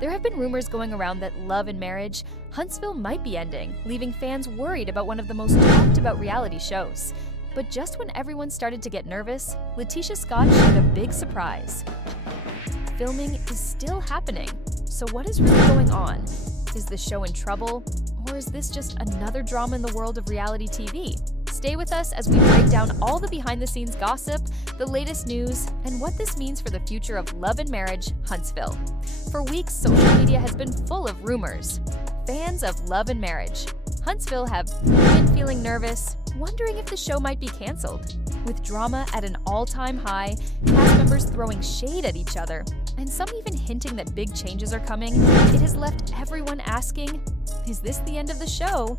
There have been rumors going around that Love and Marriage, Huntsville might be ending, leaving fans worried about one of the most talked about reality shows. But just when everyone started to get nervous, Laticia Scott shared a big surprise. Filming is still happening. So what is really going on? Is the show in trouble? Or is this just another drama in the world of reality TV? Stay with us as we break down all the behind-the-scenes gossip, the latest news, and what this means for the future of Love and Marriage, Huntsville. For weeks, social media has been full of rumors. Fans of Love and Marriage, Huntsville have been feeling nervous, wondering if the show might be canceled. With drama at an all-time high, cast members throwing shade at each other, and some even hinting that big changes are coming, it has left everyone asking, is this the end of the show?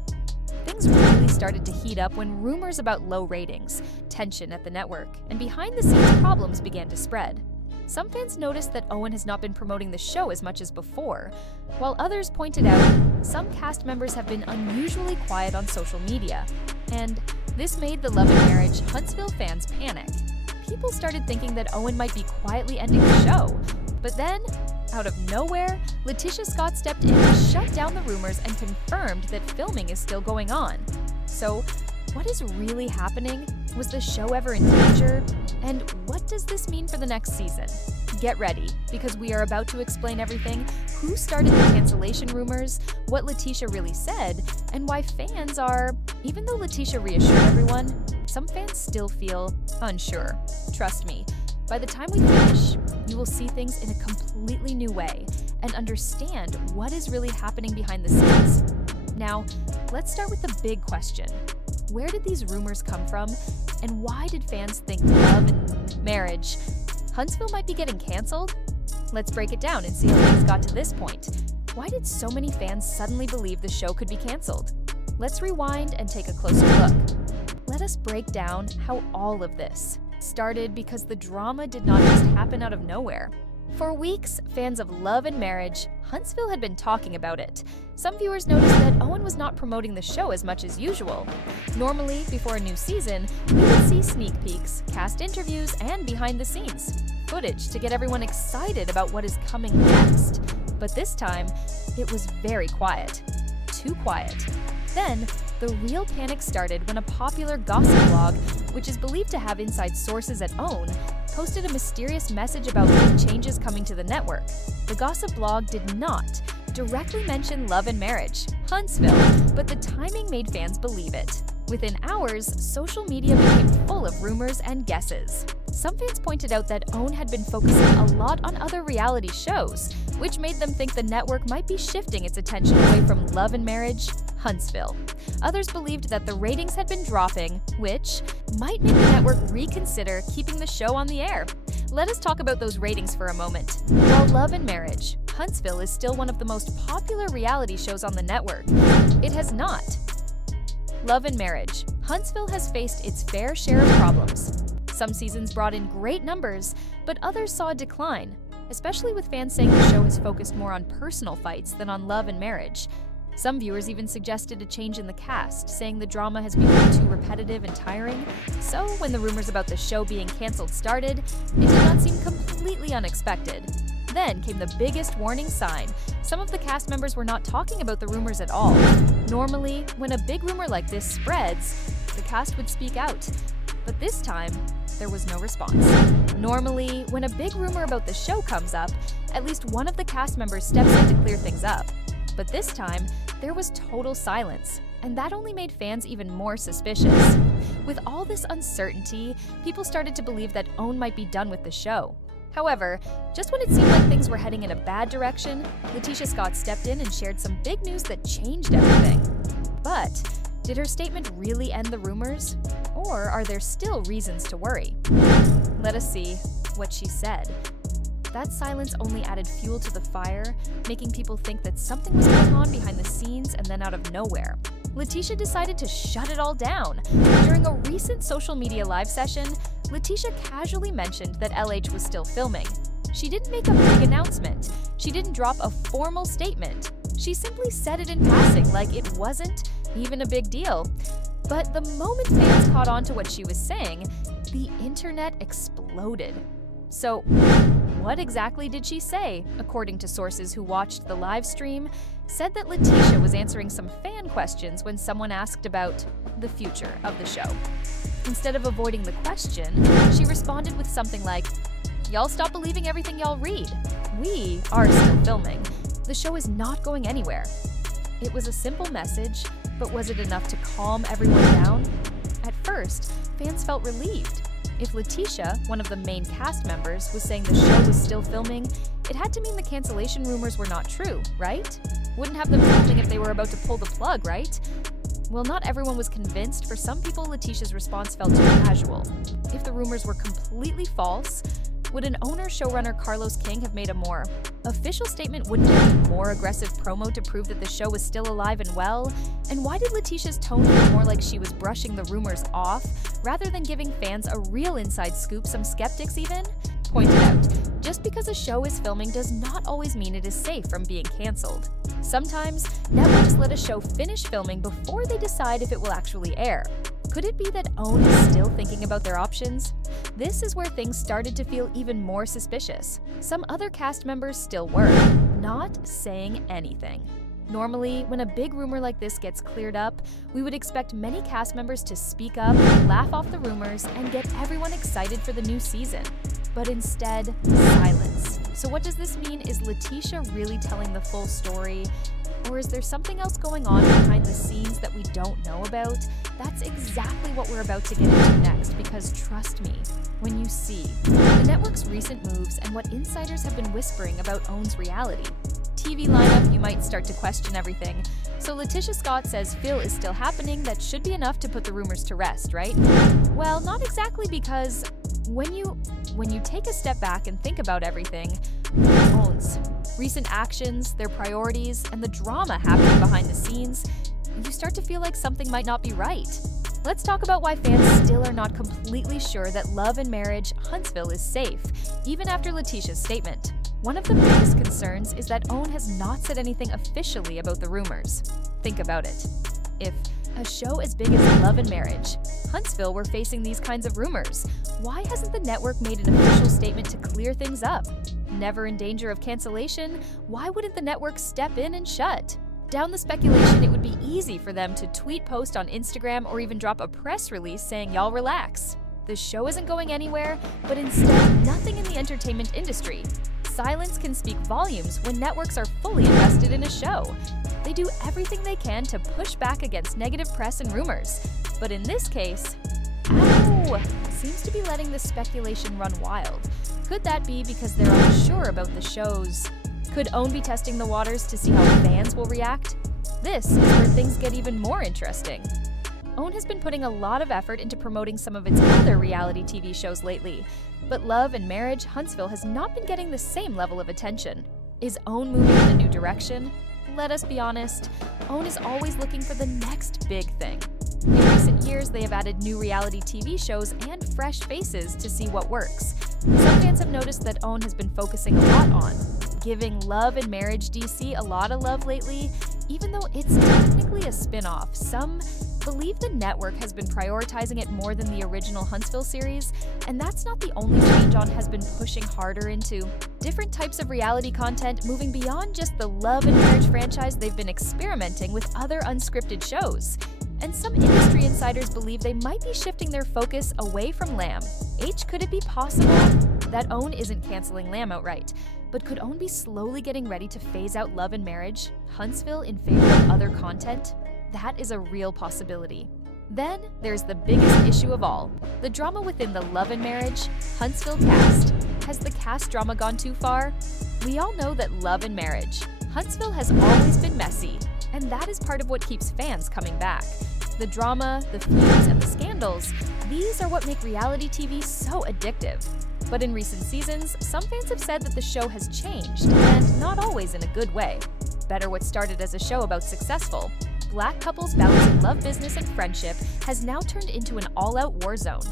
Things really started to heat up when rumors about low ratings, tension at the network, and behind-the-scenes problems began to spread. Some fans noticed that Owen has not been promoting the show as much as before, while others pointed out some cast members have been unusually quiet on social media. And this made the Love and Marriage Huntsville fans panic. People started thinking that Owen might be quietly ending the show. But then, out of nowhere, Laticia Scott stepped in to shut down the rumors and confirmed that filming is still going on. So, what is really happening? Was the show ever in danger? And what does this mean for the next season? Get ready, because we are about to explain everything: who started the cancellation rumors, what Laticia really said, and why fans are, even though Laticia reassured everyone, some fans still feel unsure. Trust me, by the time we finish, you will see things in a completely new way and understand what is really happening behind the scenes. Now, let's start with the big question. Where did these rumors come from, and why did fans think Love and Marriage, Huntsville might be getting canceled? Let's break it down and see how things got to this point. Why did so many fans suddenly believe the show could be canceled? Let's rewind and take a closer look. Let us break down how all of this started, because the drama did not just happen out of nowhere. For weeks, fans of Love and Marriage, Huntsville had been talking about it. Some viewers noticed that Owen was not promoting the show as much as usual. Normally, before a new season, we would see sneak peeks, cast interviews, and behind-the-scenes footage to get everyone excited about what is coming next. But this time, it was very quiet. Too quiet. Then, the real panic started when a popular gossip blog, which is believed to have inside sources at OWN, posted a mysterious message about big changes coming to the network. The gossip blog did not directly mention Love and Marriage, Huntsville, but the timing made fans believe it. Within hours, social media became full of rumors and guesses. Some fans pointed out that OWN had been focusing a lot on other reality shows, which made them think the network might be shifting its attention away from Love and Marriage, Huntsville. Others believed that the ratings had been dropping, which might make the network reconsider keeping the show on the air. Let us talk about those ratings for a moment. While Love and Marriage, Huntsville is still one of the most popular reality shows on the network, it has not. Love and Marriage, Huntsville has faced its fair share of problems. Some seasons brought in great numbers, but others saw a decline, especially with fans saying the show has focused more on personal fights than on love and marriage. Some viewers even suggested a change in the cast, saying the drama has become too repetitive and tiring. So when the rumors about the show being canceled started, it did not seem completely unexpected. Then came the biggest warning sign. Some of the cast members were not talking about the rumors at all. Normally, when a big rumor like this spreads, the cast would speak out. But this time, there was no response. Normally, when a big rumor about the show comes up, at least one of the cast members steps in to clear things up. But this time, there was total silence, and that only made fans even more suspicious. With all this uncertainty, people started to believe that OWN might be done with the show. However, just when it seemed like things were heading in a bad direction, Laticia Scott stepped in and shared some big news that changed everything. But did her statement really end the rumors? Or are there still reasons to worry? Let us see what she said. That silence only added fuel to the fire, making people think that something was going on behind the scenes, and then out of nowhere, Laticia decided to shut it all down. During a recent social media live session, Laticia casually mentioned that LH was still filming. She didn't make a big announcement. She didn't drop a formal statement. She simply said it in passing, like it wasn't even a big deal. But the moment fans caught on to what she was saying, the internet exploded. So, What exactly did she say? According to sources who watched the live stream, said that LaTisha was answering some fan questions when someone asked about the future of the show. Instead of avoiding the question, she responded with something like, "Y'all stop believing everything y'all read. We are still filming. The show is not going anywhere." It was a simple message, but was it enough to calm everyone down? At first, fans felt relieved. If LaTisha, one of the main cast members, was saying the show was still filming, it had to mean the cancellation rumors were not true, right? Wouldn't have them filming if they were about to pull the plug, right? Well, not everyone was convinced. For some people, LaTisha's response felt too casual. If the rumors were completely false, would an owner-showrunner Carlos King have made a more official statement? Wouldn't there be more aggressive promo to prove that the show was still alive and well? And why did LaTisha's tone feel more like she was brushing the rumors off, rather than giving fans a real inside scoop, some skeptics even? Pointed out, just because a show is filming does not always mean it is safe from being canceled. Sometimes, networks let a show finish filming before they decide if it will actually air. Could it be that OWN is still thinking about their options? This is where things started to feel even more suspicious. Some other cast members still were, not saying anything. Normally, when a big rumor like this gets cleared up, we would expect many cast members to speak up, laugh off the rumors, and get everyone excited for the new season. But instead, silence. So what does this mean? Is LaTisha really telling the full story? Or is there something else going on behind the scenes that we don't know about? That's exactly what we're about to get into next, because trust me, when you see the network's recent moves and what insiders have been whispering about OWN's reality TV lineup, you might start to question everything. So Laticia Scott says Phil is still happening. That should be enough to put the rumors to rest, right? Well, not exactly, because when you take a step back and think about everything, OWN's recent actions, their priorities, and the drama happening behind the scenes, you start to feel like something might not be right. Let's talk about why fans still are not completely sure that Love and Marriage Huntsville is safe, even after LaTisha's statement. One of the biggest concerns is that OWN has not said anything officially about the rumors. Think about it. If a show as big as Love and Marriage Huntsville were facing these kinds of rumors, why hasn't the network made an official statement to clear things up? Never in danger of cancellation, why wouldn't the network step in and shut down the speculation? It would be easy for them to tweet, post on Instagram, or even drop a press release saying, "Y'all relax. The show isn't going anywhere," but instead, nothing in the entertainment industry. Silence can speak volumes when networks are fully invested in a show. They do everything they can to push back against negative press and rumors. But in this case, seems to be letting the speculation run wild. Could that be because they're unsure about the shows? Could OWN be testing the waters to see how fans will react? This is where things get even more interesting. OWN has been putting a lot of effort into promoting some of its other reality TV shows lately, but Love and Marriage Huntsville has not been getting the same level of attention. Is OWN moving in a new direction? Let us be honest, OWN is always looking for the next big thing. In recent years, they have added new reality TV shows and fresh faces to see what works. Some fans have noticed that OWN has been focusing a lot on giving Love and Marriage DC a lot of love lately, even though it's technically a spin-off. Some believe the network has been prioritizing it more than the original Huntsville series, and that's not the only change OWN has been pushing harder into. Different types of reality content, moving beyond just the Love and Marriage franchise. They've been experimenting with other unscripted shows. And some industry insiders believe they might be shifting their focus away from LAMH. Could it be possible that OWN isn't canceling LAMH outright, but could OWN be slowly getting ready to phase out Love and Marriage Huntsville in favor of other content? That is a real possibility. Then there's the biggest issue of all, the drama within the Love and Marriage Huntsville cast. Has the cast drama gone too far? We all know that Love and Marriage Huntsville has always been messy, and that is part of what keeps fans coming back. The drama, the feuds, and the scandals, these are what make reality TV so addictive. But in recent seasons, some fans have said that the show has changed, and not always in a good way. Better what started as a show about successful Black couples balancing love, business, and friendship has now turned into an all-out war zone.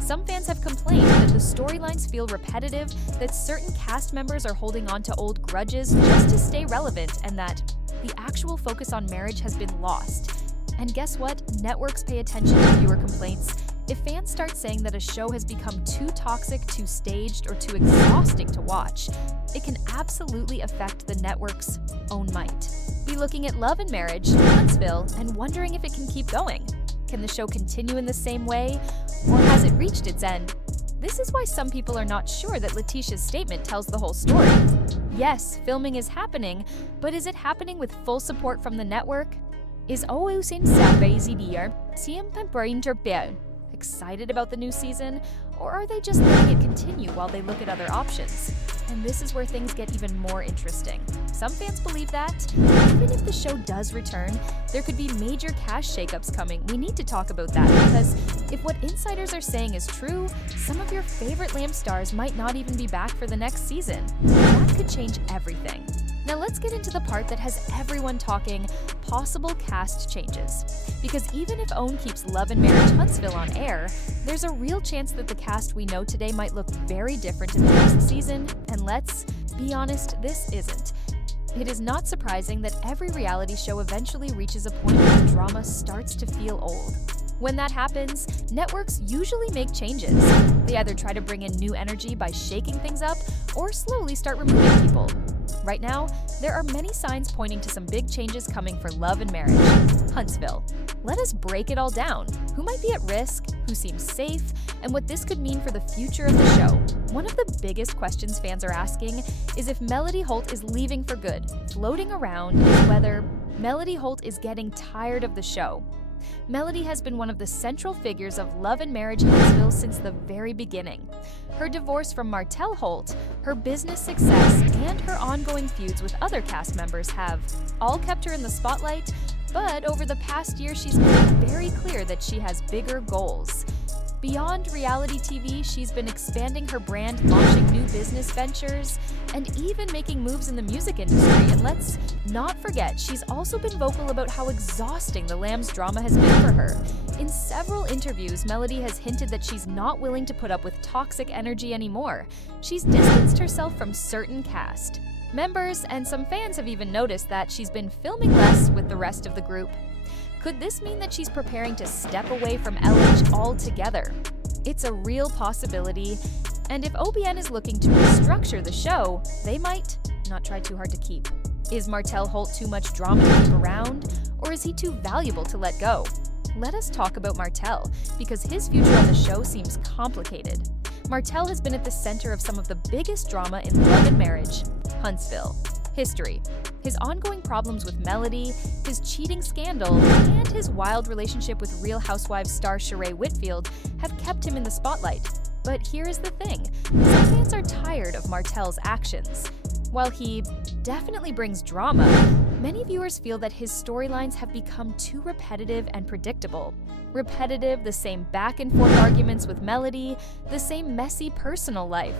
Some fans have complained that the storylines feel repetitive, that certain cast members are holding on to old grudges just to stay relevant, and that the actual focus on marriage has been lost. And guess what? Networks pay attention to viewer complaints, If fans start saying that a show has become too toxic, too staged, or too exhausting to watch, it can absolutely affect the network's own might. Be looking at Love and Marriage, Huntsville, and wondering if it can keep going. Can the show continue in the same way, or has it reached its end? This is why some people are not sure that Laticia's statement tells the whole story. Yes, filming is happening, but is it happening with full support from the network? Is uusin sa exhibir siempre interpel excited about the new season, or are they just letting it continue while they look at other options? And this is where things get even more interesting. Some fans believe that, even if the show does return, there could be major cast shakeups coming. We need to talk about that, because if what insiders are saying is true, some of your favorite LAMH stars might not even be back for the next season. And that could change everything. Now let's get into the part that has everyone talking, possible cast changes. Because even if OWN keeps Love and Marriage Huntsville on air, there's a real chance that the cast we know today might look very different in the next season, and let's be honest, this isn't. It is not surprising that every reality show eventually reaches a point where the drama starts to feel old. When that happens, networks usually make changes. They either try to bring in new energy by shaking things up, or slowly start removing people. Right now, there are many signs pointing to some big changes coming for Love and Marriage. Huntsville. Let us break it all down. Who might be at risk, who seems safe, and what this could mean for the future of the show. One of the biggest questions fans are asking is if Melody Holt is leaving for good. Floating around is whether Melody Holt is getting tired of the show. Melody has been one of the central figures of Love and Marriage Huntsville since the very beginning. Her divorce from Martell Holt, her business success, and her ongoing feuds with other cast members have all kept her in the spotlight, but over the past year she's made it very clear that she has bigger goals. Beyond reality TV, she's been expanding her brand, launching new business ventures, and even making moves in the music industry. And let's not forget, she's also been vocal about how exhausting the LAMH's drama has been for her. In several interviews, Melody has hinted that she's not willing to put up with toxic energy anymore. She's distanced herself from certain cast members, and some fans have even noticed that she's been filming less with the rest of the group. Could this mean that she's preparing to step away from LH altogether? It's a real possibility, and if OBN is looking to restructure the show, they might not try too hard to keep. Is Martell Holt too much drama to keep around, or is he too valuable to let go? Let us talk about Martell, because his future on the show seems complicated. Martell has been at the center of some of the biggest drama in Love and Marriage, Huntsville. History. His ongoing problems with Melody, his cheating scandal, and his wild relationship with Real Housewives star Sheree Whitfield have kept him in the spotlight. But here is the thing, some fans are tired of Martell's actions. While he definitely brings drama, many viewers feel that his storylines have become too repetitive and predictable. Repetitive, the same back-and-forth arguments with Melody, the same messy personal life.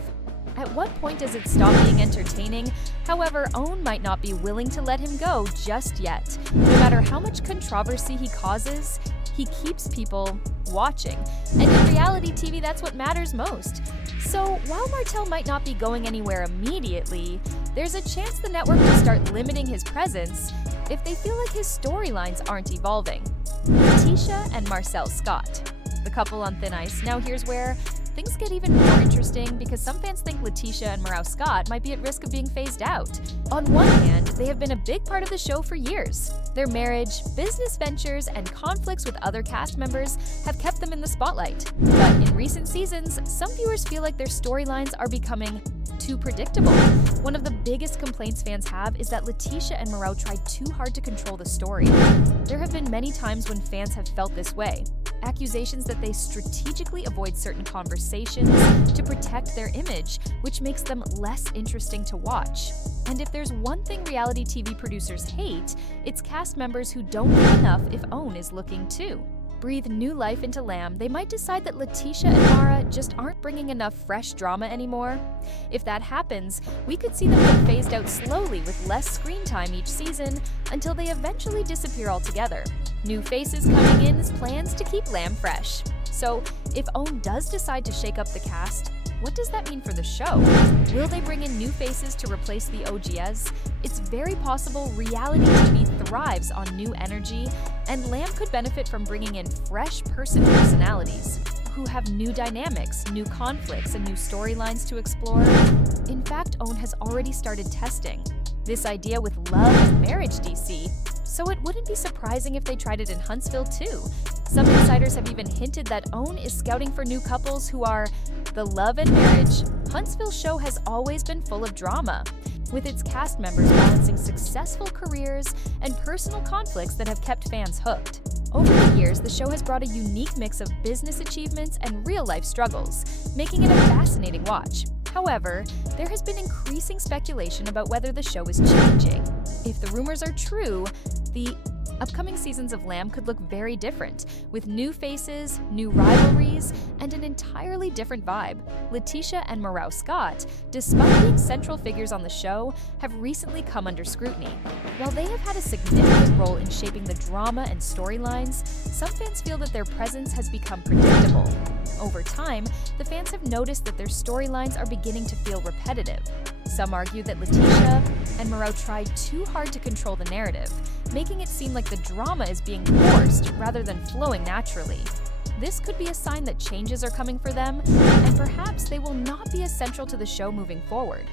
At what point does it stop being entertaining? However, OWN might not be willing to let him go just yet. No matter how much controversy he causes, he keeps people watching. And in reality TV, that's what matters most. So while Martell might not be going anywhere immediately, there's a chance the network will start limiting his presence if they feel like his storylines aren't evolving. Laticia and Marcel Scott, the couple on thin ice. Now here's where things get even more interesting, because some fans think Laticia and Marcel Scott might be at risk of being phased out. On one hand, they have been a big part of the show for years. Their marriage, business ventures, and conflicts with other cast members have kept them in the spotlight. But in recent seasons, some viewers feel like their storylines are becoming too predictable. One of the biggest complaints fans have is that Laticia and Marcel tried too hard to control the story. There have been many times when fans have felt this way. Accusations that they strategically avoid certain conversations to protect their image, which makes them less interesting to watch. And if there's one thing reality TV producers hate, it's cast members who don't give enough if OWN is looking too. Breathe new life into LAMH, they might decide that Laticia and Mara just aren't bringing enough fresh drama anymore. If that happens, we could see them get phased out slowly with less screen time each season until they eventually disappear altogether. New faces coming in as plans to keep LAMH fresh. So, if OWN does decide to shake up the cast, what does that mean for the show? Will they bring in new faces to replace the OGs? It's very possible reality TV thrives on new energy, and LAMH could benefit from bringing in fresh personalities. who have new dynamics, new conflicts, and new storylines to explore. In fact, OWN has already started testing this idea with Love and Marriage DC, so it wouldn't be surprising if they tried it in Huntsville too. Some insiders have even hinted that OWN is scouting for new couples who are the Love and Marriage. Huntsville show has always been full of drama, with its cast members balancing successful careers and personal conflicts that have kept fans hooked. Over the years, the show has brought a unique mix of business achievements and real-life struggles, making it a fascinating watch. However, there has been increasing speculation about whether the show is changing. If the rumors are true, the upcoming seasons of LAMH could look very different, with new faces, new rivalries, and an entirely different vibe. Laticia and Scott, despite being central figures on the show, have recently come under scrutiny. While they have had a significant role in shaping the drama and storylines, some fans feel that their presence has become predictable. Over time, the fans have noticed that their storylines are beginning to feel repetitive. Some argue that Laticia and tried too hard to control the narrative, making it seem like the drama is being forced rather than flowing naturally. This could be a sign that changes are coming for them, and perhaps they will not be as central to the show moving forward.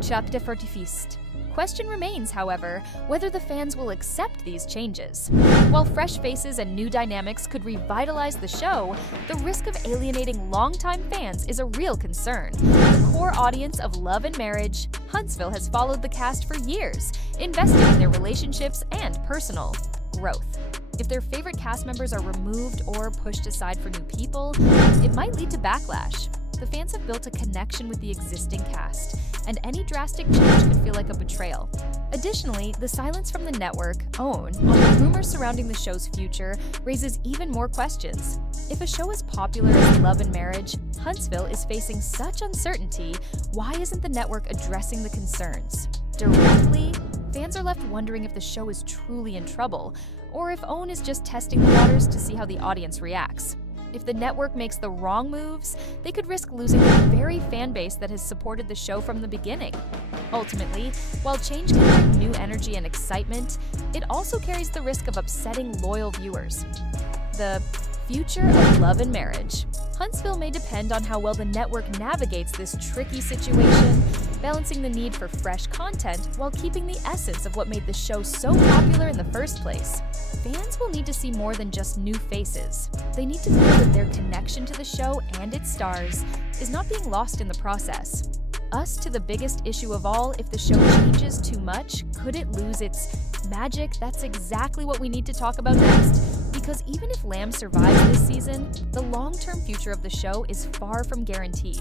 Chuck de Fortifist. Question remains, however, whether the fans will accept these changes. While fresh faces and new dynamics could revitalize the show, the risk of alienating longtime fans is a real concern. The core audience of Love and Marriage, Huntsville has followed the cast for years, investing in their relationships and personal growth. If their favorite cast members are removed or pushed aside for new people, it might lead to backlash. The fans have built a connection with the existing cast, and any drastic change could feel like a betrayal. Additionally, the silence from the network, OWN, on the rumors surrounding the show's future raises even more questions. If a show as popular as Love and Marriage, Huntsville is facing such uncertainty, why isn't the network addressing the concerns directly? Fans are left wondering if the show is truly in trouble, or if OWN is just testing the waters to see how the audience reacts. If the network makes the wrong moves, they could risk losing the very fan base that has supported the show from the beginning. Ultimately, while change can bring new energy and excitement, it also carries the risk of upsetting loyal viewers. The future of Love and Marriage. Huntsville may depend on how well the network navigates this tricky situation, balancing the need for fresh content while keeping the essence of what made the show so popular in the first place. Fans will need to see more than just new faces. They need to feel that their connection to the show and its stars is not being lost in the process. Us to the biggest issue of all, if the show changes too much, could it lose its magic? That's exactly what we need to talk about next. Because even if LAMH survives this season, the long-term future of the show is far from guaranteed.